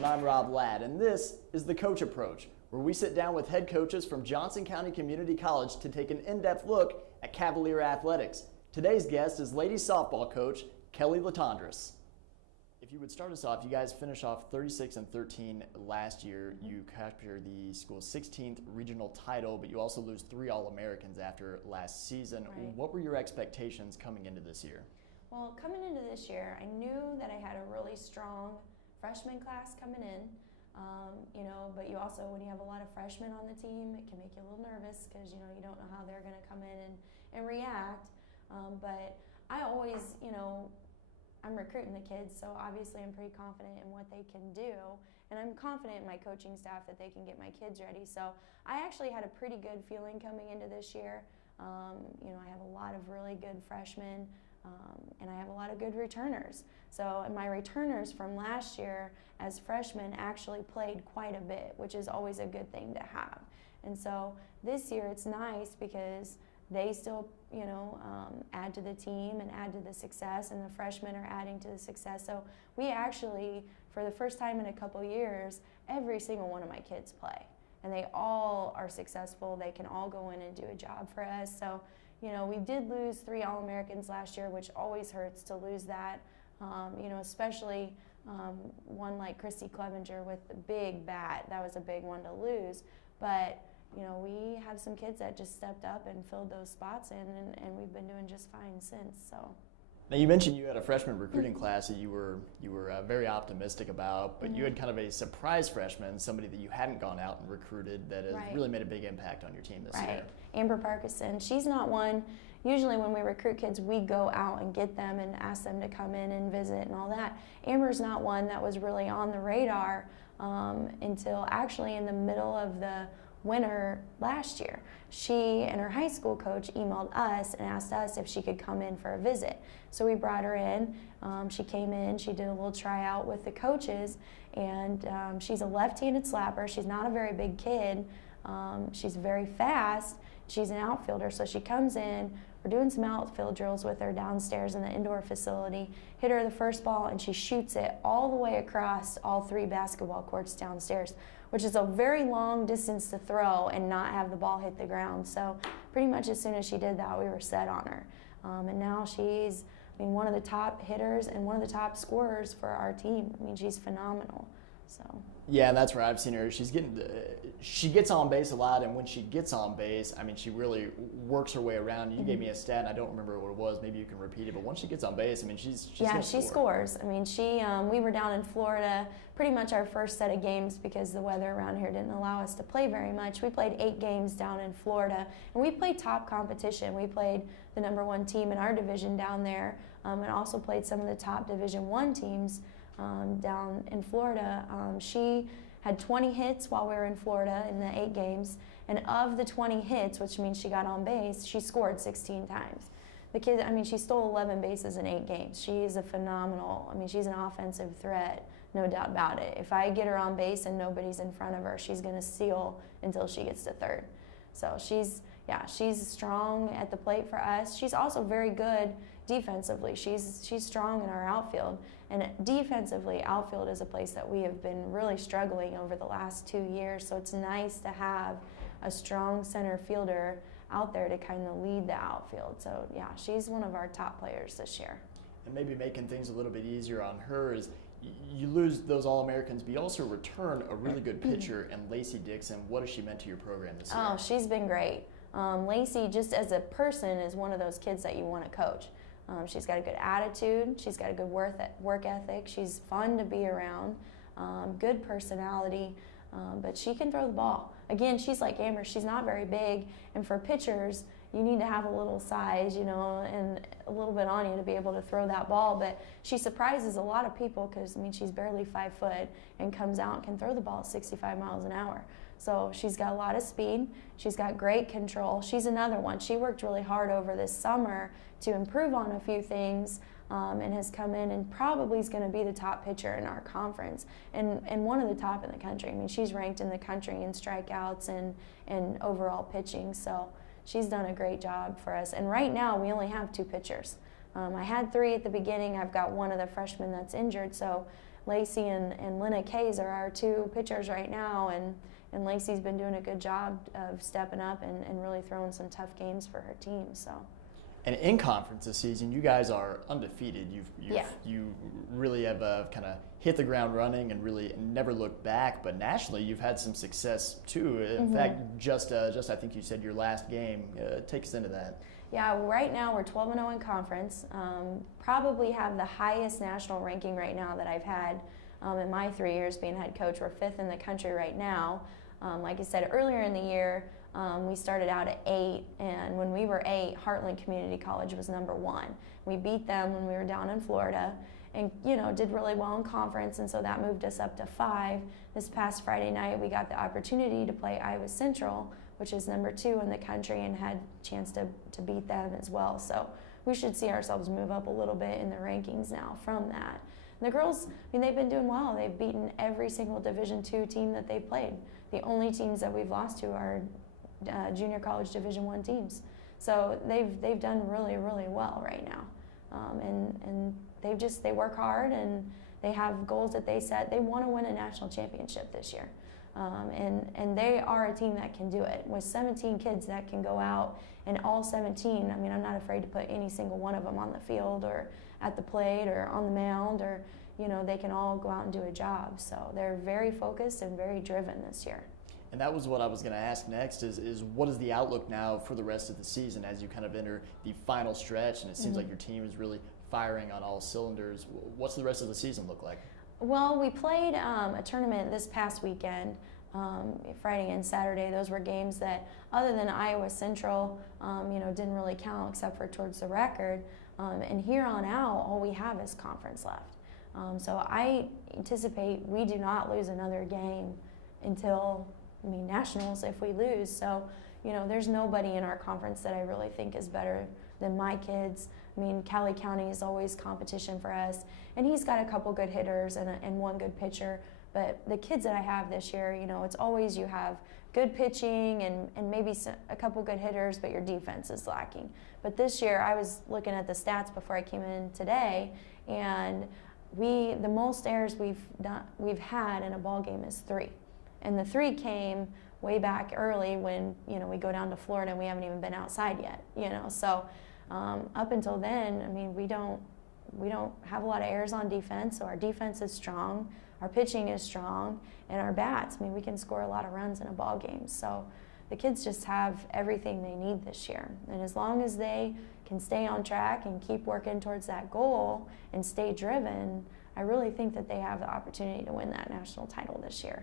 everyone, I'm Rob Ladd, and this is the Coach Approach, where we sit down with head coaches from Johnson County Community College to take an in-depth look at Cavalier athletics. Today's guest is ladies softball coach Kelly Latendresse. If you would start us off, you guys finished off 36-13 last year. You captured the school's 16th regional title, but you also lose 3 All-Americans after last season. Right. What were your expectations coming into this year? Well, coming into this year, I knew that I had a really strong freshman class coming in, but you also, when you have a lot of freshmen on the team, it can make you a little nervous because, you don't know how they're going to come in and react. But I always, I'm recruiting the kids, so obviously I'm pretty confident in what they can do, and I'm confident in my coaching staff that they can get my kids ready. So I actually had a pretty good feeling coming into this year. I have a lot of really good freshmen, and I have a lot of good returners. So, and my returners from last year as freshmen actually played quite a bit, which is always a good thing to have. And so this year it's nice because they still, add to the team and add to the success, and the freshmen are adding to the success. So we actually, for the first time in a couple years, every single one of my kids play, and they all are successful. They can all go in and do a job for us. So, we did lose 3 All-Americans last year, which always hurts to lose that, especially one like Christy Clevenger with the big bat. That was a big one to lose. But we have some kids that just stepped up and filled those spots in, and we've been doing just fine since. So. Now, you mentioned you had a freshman recruiting class that you were very optimistic about, but you had kind of a surprise freshman, somebody that you hadn't gone out and recruited that has really made a big impact on your team this year. Amber Parkinson. She's not one. Usually when we recruit kids, we go out and get them and ask them to come in and visit and all that. Amber's not one that was really on the radar until actually in the middle of the winter last year. She and her high school coach emailed us and asked us if she could come in for a visit. So we brought her in. She came in, she did a little tryout with the coaches, and she's a left-handed slapper. She's not a very big kid. She's very fast. She's an outfielder, so she comes in. We're doing some outfield drills with her downstairs in the indoor facility. Hit her the first ball, and she shoots it all the way across all 3 basketball courts downstairs, which is a very long distance to throw and not have the ball hit the ground. So pretty much as soon as she did that, we were set on her. And now she's, one of the top hitters and one of the top scorers for our team. She's phenomenal. So. Yeah, and that's where I've seen her. She gets on base a lot, and when she gets on base, she really works her way around. You gave me a stat, and I don't remember what it was. Maybe you can repeat it. But once she gets on base, she's yeah, she scores. We were down in Florida pretty much our first set of games because the weather around here didn't allow us to play very much. We played 8 games down in Florida, and we played top competition. We played the #1 team in our division down there, and also played some of the top Division I teams down in Florida. She had 20 hits while we were in Florida in the 8 games, and of the 20 hits, which means she got on base, she scored 16 times. The kid, she stole 11 bases in 8 games. She is a phenomenal, she's an offensive threat, no doubt about it. If I get her on base and nobody's in front of her, she's going to steal until she gets to third. So she's strong at the plate for us. She's also very good defensively. She's strong in our outfield. And defensively, outfield is a place that we have been really struggling over the last 2 years. So it's nice to have a strong center fielder out there to kind of lead the outfield. So yeah, she's one of our top players this year. And maybe making things a little bit easier on her is you lose those All-Americans, but you also return a really good pitcher in Lacey Dixon. What has she meant to your program this year? Oh, she's been great. Lacey, just as a person, is one of those kids that you want to coach. She's got a good attitude. She's got a good work ethic. She's fun to be around, good personality, but she can throw the ball. Again, she's like Amber. She's not very big, and for pitchers, you need to have a little size, and a little bit on you to be able to throw that ball. But she surprises a lot of people because, she's barely 5 foot and comes out and can throw the ball at 65 miles an hour. So she's got a lot of speed. She's got great control. She's another one. She worked really hard over this summer to improve on a few things, and has come in and probably is going to be the top pitcher in our conference and one of the top in the country. She's ranked in the country in strikeouts and overall pitching. So she's done a great job for us. And right now we only have 2 pitchers. I had 3 at the beginning. I've got one of the freshmen that's injured, so Lacey and Lena Kays are our two pitchers right now, and Lacey's been doing a good job of stepping up and really throwing some tough games for her team. So. And in conference this season, you guys are undefeated. You really have kind of hit the ground running and really never looked back. But nationally, you've had some success too. In fact, just I think you said your last game. Take us into that. Yeah, right now we're 12-0 in conference. Probably have the highest national ranking right now that I've had in my 3 years being head coach. We're 5th in the country right now. Like I said earlier in the year, we started out at 8, and when we were 8, Heartland Community College was number 1. We beat them when we were down in Florida, and did really well in conference, and so that moved us up to 5. This past Friday night, we got the opportunity to play Iowa Central, which is number 2 in the country, and had a chance to beat them as well. So we should see ourselves move up a little bit in the rankings now from that. And the girls, they've been doing well. They've beaten every single Division II team that they've played. The only teams that we've lost to are junior college Division I teams. So they've done really, really well right now. And they work hard, and they have goals that they set. They want to win a national championship this year. And they are a team that can do it. With 17 kids that can go out, and all 17, I'm not afraid to put any single one of them on the field or at the plate or on the mound, or they can all go out and do a job. So they're very focused and very driven this year. And that was what I was going to ask next is what is the outlook now for the rest of the season as you kind of enter the final stretch, and it seems like your team is really firing on all cylinders. What's the rest of the season look like? Well, we played a tournament this past weekend, Friday and Saturday. Those were games that, other than Iowa Central, didn't really count except for towards the record. And here on out, all we have is conference left. So I anticipate we do not lose another game until nationals if we lose. So, there's nobody in our conference that I really think is better than my kids. Kelly County is always competition for us, and he's got a couple good hitters and one good pitcher. But the kids that I have this year, it's always you have good pitching and maybe a couple good hitters, but your defense is lacking. But this year, I was looking at the stats before I came in today, and the most errors we've had in a ball game is 3. And the 3 came way back early when, we go down to Florida and we haven't even been outside yet, So up until then, we don't have a lot of errors on defense, so our defense is strong, our pitching is strong, and our bats, we can score a lot of runs in a ball game. So the kids just have everything they need this year. And as long as they can stay on track and keep working towards that goal and stay driven, I really think that they have the opportunity to win that national title this year.